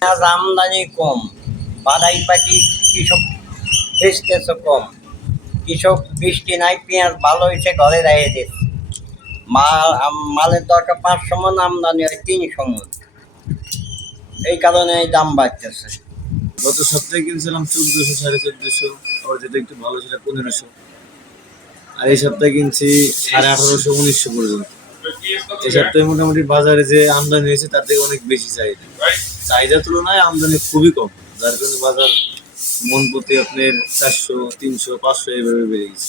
পেঁয়াজ আমদানি কম, বাদাই পাটি কৃষক বেচতেছে কম। কৃষক বৃষ্টি নাই, পেঁয়াজ ভালো হয়েছে, ঘরে রেখে দিচ্ছে। মালের দরকার 500 মণ, আমদানি হয় 300 মণ। এই কারণে এই দাম বাড়তেছে। গত সপ্তাহে কিনছিলাম 1400, 1450, আর যেটা একটু ভালো সেটা 1500, আর এই সপ্তাহে কিনছি 1850, 1900 পর্যন্ত। এই সপ্তাহে মোটামুটি বাজারে যে আমদানি হয়েছে তার থেকে অনেক বেশি চাহিদার তুলনায় আমদানি খুবই কম, যার কারণে বাজার মন প্রতি আপনার 400, 300, 500 এইভাবে বেড়ে গেছে।